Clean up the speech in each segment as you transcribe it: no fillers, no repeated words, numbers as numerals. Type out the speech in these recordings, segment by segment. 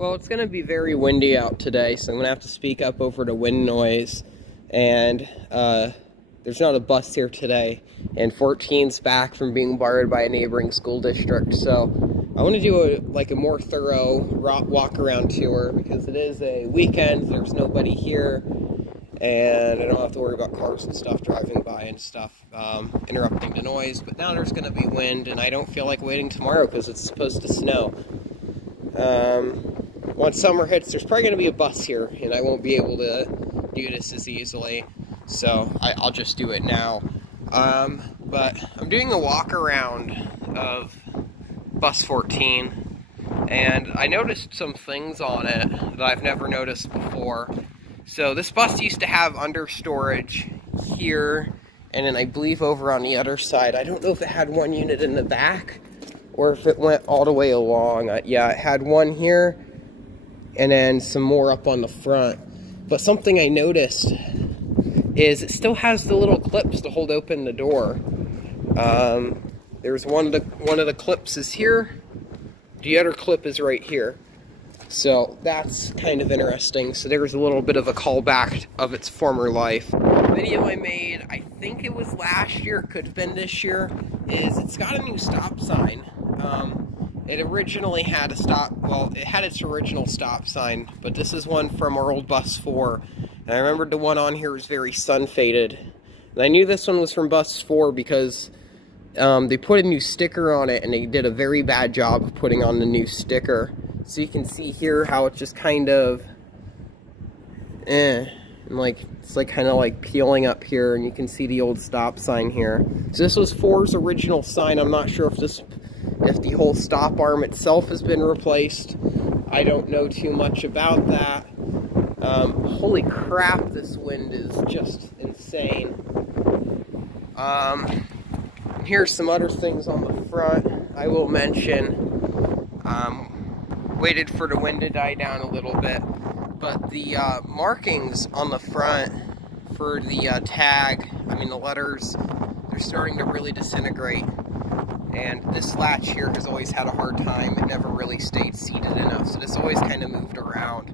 Well, it's going to be very windy out today, so I'm going to have to speak up over the wind noise. And there's not a bus here today, and 14's back from being borrowed by a neighboring school district. So I want to do a more thorough walk-around tour because it is a weekend. There's nobody here, and I don't have to worry about cars and stuff driving by and stuff interrupting the noise. But now there's going to be wind, and I don't feel like waiting tomorrow because it's supposed to snow. Once summer hits, there's probably going to be a bus here, and I won't be able to do this as easily, so I'll just do it now. But I'm doing a walk around of bus 14, and I noticed some things on it that I've never noticed before. So this bus used to have under storage here, and then I believe over on the other side. I don't know if it had one unit in the back or if it went all the way along. Yeah, it had one here and then some more up on the front. But something I noticed is it still has the little clips to hold open the door. There's one of the clips is here. The other clip is right here. So that's kind of interesting. So there's a little bit of a callback of its former life. The video I made, I think it was last year, could have been this year, is it's got a new stop sign. It originally had it had its original stop sign, but this is one from our old bus 4. And I remembered the one on here was very sun-faded. And I knew this one was from bus 4 because they put a new sticker on it, and they did a very bad job of putting on the new sticker. So you can see here how it's just kind of, and it's kind of peeling up here, and you can see the old stop sign here. So this was 4's original sign. I'm not sure if the whole stop arm itself has been replaced. I don't know too much about that. Holy crap, this wind is just insane. Here's some other things on the front I will mention. Waited for the wind to die down a little bit, but the markings on the front for the tag, the letters, they're starting to really disintegrate. And this latch here has always had a hard time. It never really stayed seated enough, so this always kind of moved around.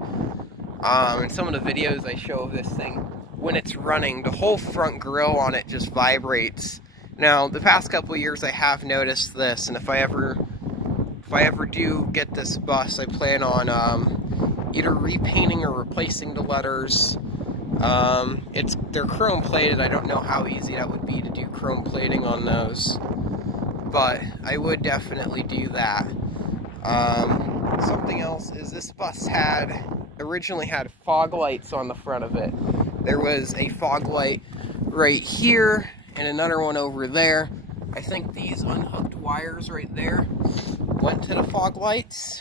In some of the videos I show of this thing, when it's running, the whole front grille on it just vibrates. Now, the past couple of years I have noticed this, and if I ever do get this bus, I plan on either repainting or replacing the letters. They're chrome plated. I don't know how easy that would be to do chrome plating on those, but I would definitely do that. Something else is this bus originally had fog lights on the front of it. There was a fog light right here and another one over there. I think these unhooked wires right there went to the fog lights.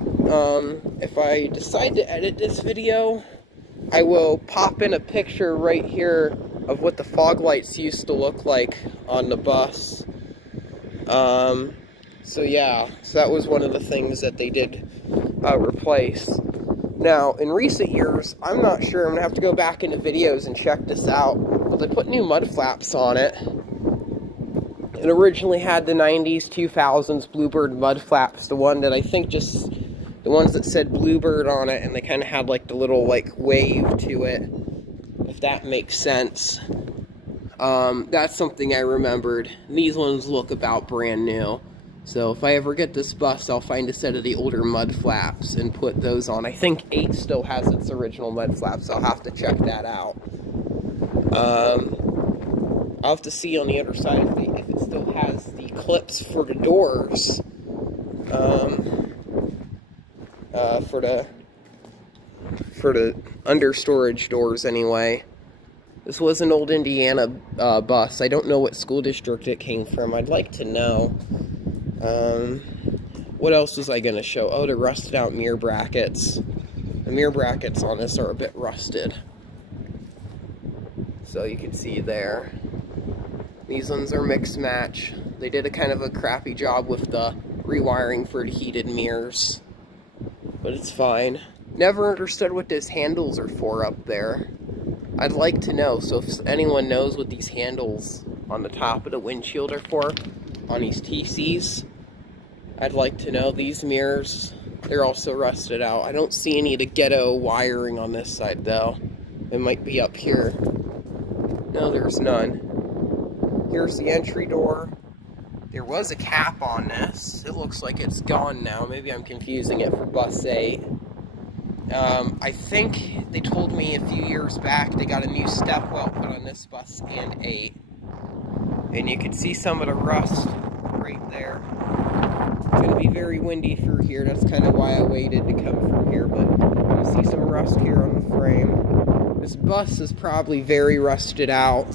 If I decide to edit this video, I will pop in a picture right here of what the fog lights used to look like on the bus. So yeah, so that was one of the things that they did replace. Now, in recent years, I'm not sure, I'm going to have to go back into videos and check this out, but they put new mud flaps on it. It originally had the 90s, 2000s Bluebird mud flaps, the one that I think just, the ones that said Bluebird on it, and they kind of had the little wave to it, if that makes sense. That's something I remembered. These ones look about brand new. So if I ever get this bus, I'll find a set of the older mud flaps and put those on. I think 8 still has its original mud flaps, so I'll have to check that out. I'll have to see on the other side if it still has the clips for the doors. For the under storage doors anyway. This was an old Indiana bus. I don't know what school district it came from. I'd like to know. What else was I going to show? Oh, the rusted out mirror brackets. The mirror brackets on this are a bit rusted. So you can see there. These ones are mixed match. They did a kind of a crappy job with the rewiring for the heated mirrors. But it's fine. Never understood what those handles are for up there. I'd like to know, so if anyone knows what these handles on the top of the windshield are for, on these TCs, I'd like to know. These mirrors They're also rusted out. I don't see any of the ghetto wiring on this side, though. It might be up here. No, there's none. Here's the entry door. There was a cap on this. It looks like it's gone now. Maybe I'm confusing it for bus 8. I think they told me a few years back they got a new step well put on this bus and 8. And you can see some of the rust right there. It's going to be very windy through here. That's kind of why I waited to come through here. But you can see some rust here on the frame. This bus is probably very rusted out.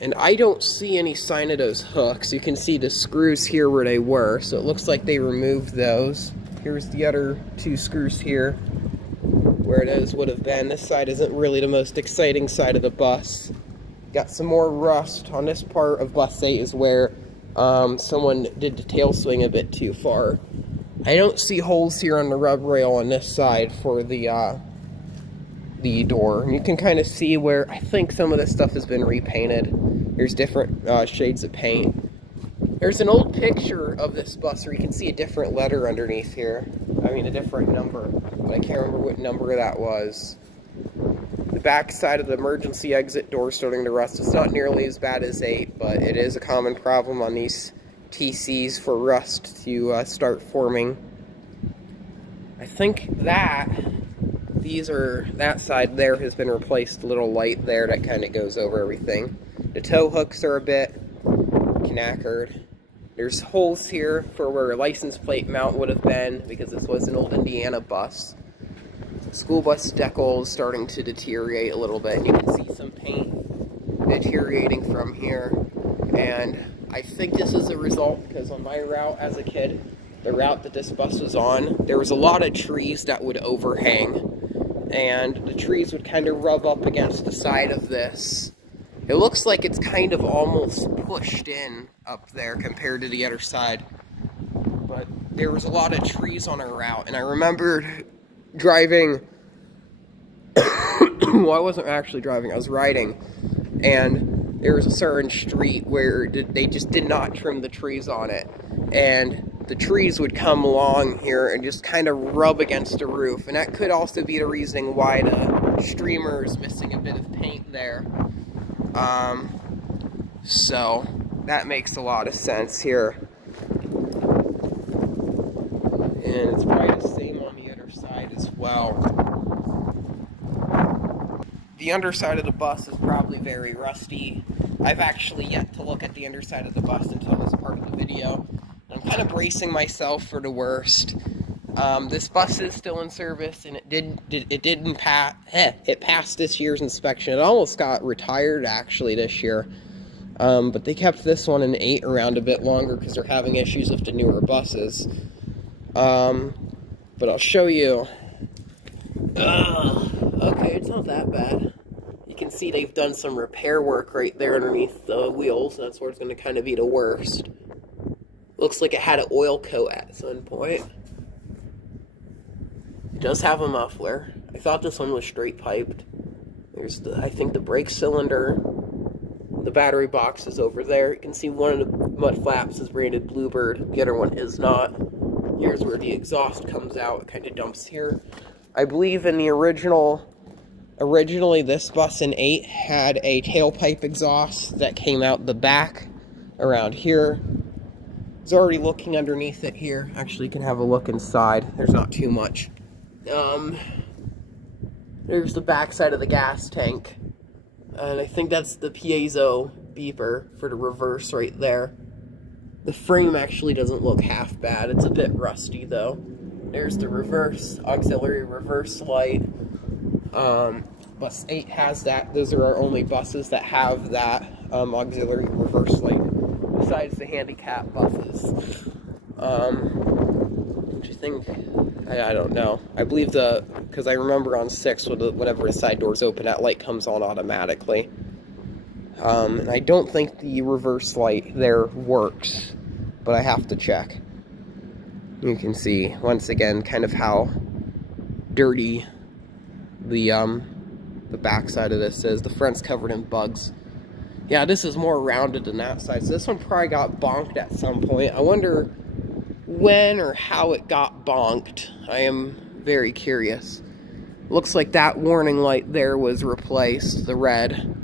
And I don't see any sign of those hooks. You can see the screws here where they were. So it looks like they removed those. Here's the other 2 screws here where those would have been. This side isn't really the most exciting side of the bus. Got some more rust on this part of bus 8 is where someone did the tail swing a bit too far. I don't see holes here on the rub rail on this side for the door. And you can kind of see where I think some of this stuff has been repainted. There's different shades of paint. There's an old picture of this bus where you can see a different letter underneath here. I mean, a different number, but I can't remember what number that was. The back side of the emergency exit door is starting to rust. It's not nearly as bad as 8, but it is a common problem on these TCs for rust to start forming. I think that that side there has been replaced. A little light there that kind of goes over everything. The tow hooks are a bit knackered. There's holes here for where a license plate mount would have been because this was an old Indiana bus. School bus decal is starting to deteriorate a little bit. You can see some paint deteriorating from here. And I think this is a result because on my route as a kid, the route that this bus was on, there was a lot of trees that would overhang. And the trees would kind of rub up against the side of this. It looks like it's kind of almost pushed in up there compared to the other side. But there was a lot of trees on our route, and I remembered driving, well, I wasn't actually driving, I was riding, and there was a certain street where they just did not trim the trees on it, and the trees would come along here and just kind of rub against the roof, and that could also be the reason why the streamer is missing a bit of paint there. So that makes a lot of sense here. And it's probably the same on the other side as well. The underside of the bus is probably very rusty. I've actually yet to look at the underside of the bus until this part of the video. I'm kind of bracing myself for the worst. This bus is still in service, and it passed this year's inspection. It almost got retired actually this year, but they kept this one in 8 around a bit longer because they're having issues with the newer buses. But I'll show you. Okay, it's not that bad. You can see they've done some repair work right there underneath the wheels. That's where it's going to kind of be the worst. Looks like it had an oil coat at some point. It does have a muffler. I thought this one was straight piped. There's I think the brake cylinder. The battery box is over there. You can see one of the mud flaps is branded Bluebird. The other one is not. Here's where the exhaust comes out. It kind of dumps here. I believe in the originally this bus in 8 had a tailpipe exhaust that came out the back around here. I was already looking underneath it here. Actually, you can have a look inside. There's not too much. There's the back side of the gas tank. And I think that's the piezo beeper for the reverse right there. The frame actually doesn't look half bad. It's a bit rusty though. There's the reverse, auxiliary reverse light. Bus 8 has that. Those are our only buses that have that auxiliary reverse light, besides the handicap buses. What do you think? I don't know. I believe because I remember on 6, whenever the side doors open, that light comes on automatically. And I don't think the reverse light there works, but I have to check. You can see, once again, kind of how dirty the back side of this is. The front's covered in bugs. Yeah, this is more rounded than that side, so this one probably got bonked at some point. I wonder when or how it got bonked. I am very curious. Looks like that warning light there was replaced, the red.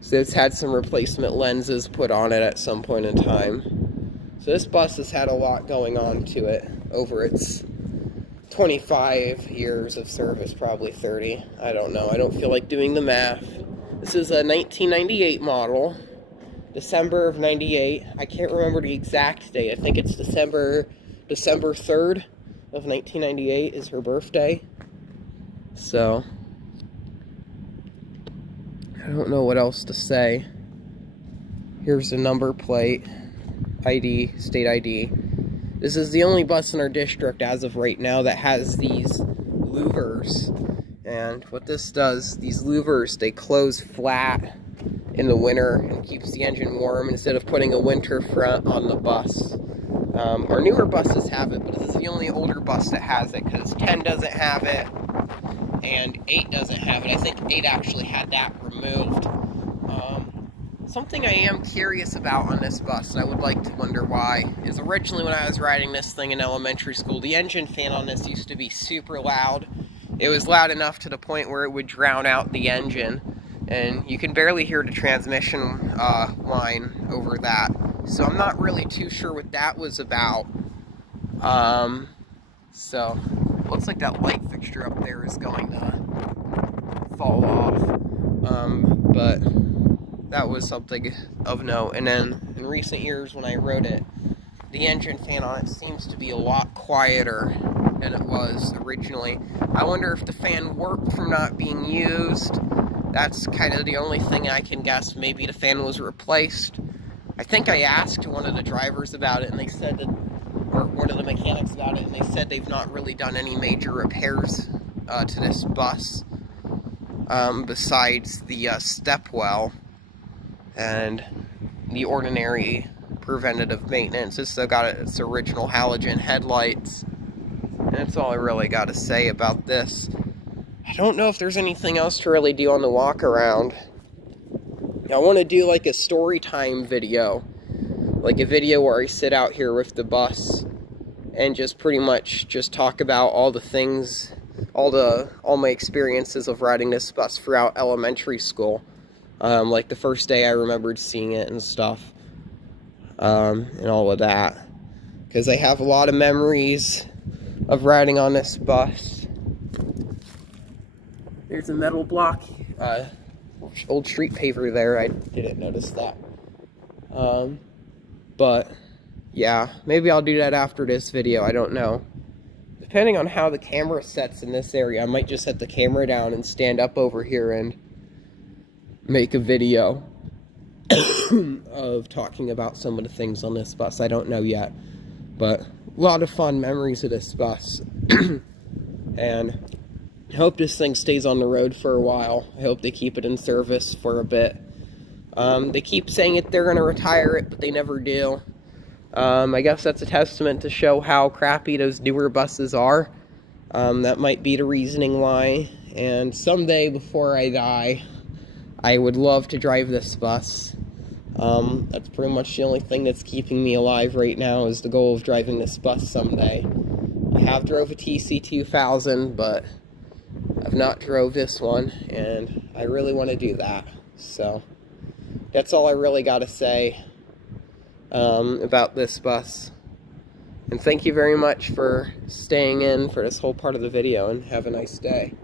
So it's had some replacement lenses put on it at some point in time. So this bus has had a lot going on to it over its 25 years of service, probably 30. I don't know. I don't feel like doing the math. This is a 1998 model. December of 98. I can't remember the exact date. I think it's December 3rd of 1998 is her birthday. So, I don't know what else to say. Here's the number plate, ID, state ID. This is the only bus in our district as of right now that has these louvers. And what this does, these louvers, they close flat in the winter and keeps the engine warm instead of putting a winter front on the bus. Our newer buses have it, but this is the only older bus that has it, because 10 doesn't have it, and 8 doesn't have it. I think 8 actually had that removed. Something I am curious about on this bus, and I would like to wonder why, is originally when I was riding this thing in elementary school, the engine fan on this used to be super loud. It was loud enough to the point where it would drown out the engine, and you can barely hear the transmission line over that. So I'm not really too sure what that was about. So, looks like that light fixture up there is going to fall off. But that was something of note. And then in recent years when I rode it, the engine fan on it seems to be a lot quieter than it was originally. I wonder if the fan worked from not being used. That's kind of the only thing I can guess. Maybe the fan was replaced. I think I asked one of the drivers about it, and they said that, or one of the mechanics about it, and they said they've not really done any major repairs to this bus, besides the stepwell and the ordinary preventative maintenance. It's still got its original halogen headlights, and that's all I really got to say about this. I don't know if there's anything else to really do on the walk around. I want to do like a story time video, like a video where I sit out here with the bus and just pretty much just talk about all the things, all my experiences of riding this bus throughout elementary school. Like the first day I remembered seeing it and stuff, and all of that, because I have a lot of memories of riding on this bus. There's a metal block, old street paver there. I didn't notice that. But yeah, maybe I'll do that after this video. I don't know. Depending on how the camera sets in this area, I might just set the camera down and stand up over here and make a video of talking about some of the things on this bus. I don't know yet, but a lot of fun memories of this bus. And I hope this thing stays on the road for a while. I hope they keep it in service for a bit. They keep saying they're going to retire it, but they never do. I guess that's a testament to show how crappy those newer buses are. That might be the reasoning why. And someday, before I die, I would love to drive this bus. That's pretty much the only thing that's keeping me alive right now, is the goal of driving this bus someday. I have drove a TC2000, but I've not drove this one, and I really want to do that. So that's all I really got to say about this bus. And thank you very much for staying in for this whole part of the video, and have a nice day.